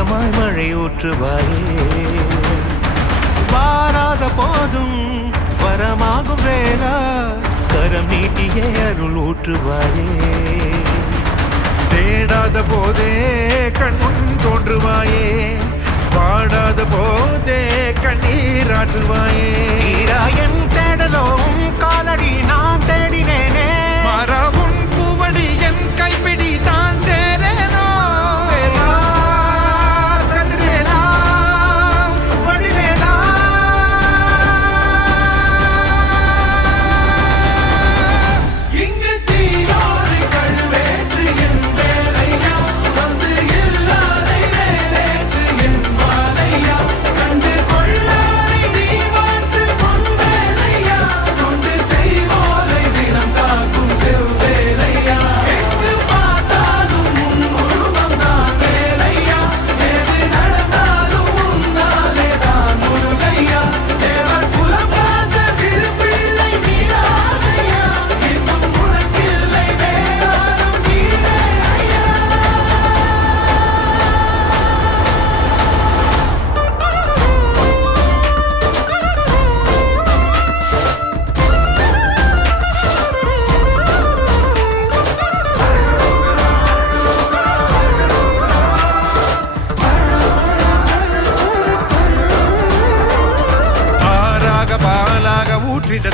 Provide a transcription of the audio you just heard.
ஏக்கமாய் மழை ஊற்றுவாயே. வாராத போதும் வரமாகும் வேளா கரம் நீட்டியே அருள் ஊற்றுவாயே. தேடாத போதே கண்முன் தோன்றுவாயே, பாடாத போதே கண்ணீராற்றுவாயே. என் தேடலும் காலடி நான் தேடினேனே, மாறாவும் பூவடி என் கைப்பிடி தான் சேரேனோ. கதிர்வேலா வடிவேலா. இங்கு தீயோடு கழுவேற்று என் வேலையா, வந்து இல்லாதை வேலேற்று என் வாழையா, கண்டு கொள்ளாரை நீ மாற்று பொன் வேலையா, கொண்டு செய்வோரை தினம் காக்கும் செவ்வேலையா. எங்கு பார்த்தாலும் உன் உருவம் தான் வேலையா, எது நடந்தாலும் உன்னாலே தான் முருகையா. தேவர் குலம் காத்த சிறு பிள்ளை நீராதையா, இன்னும் உனக்கில்லை வேறாரும் கீழே ஐயா. ஆறாக பாலாக ஊற்றிட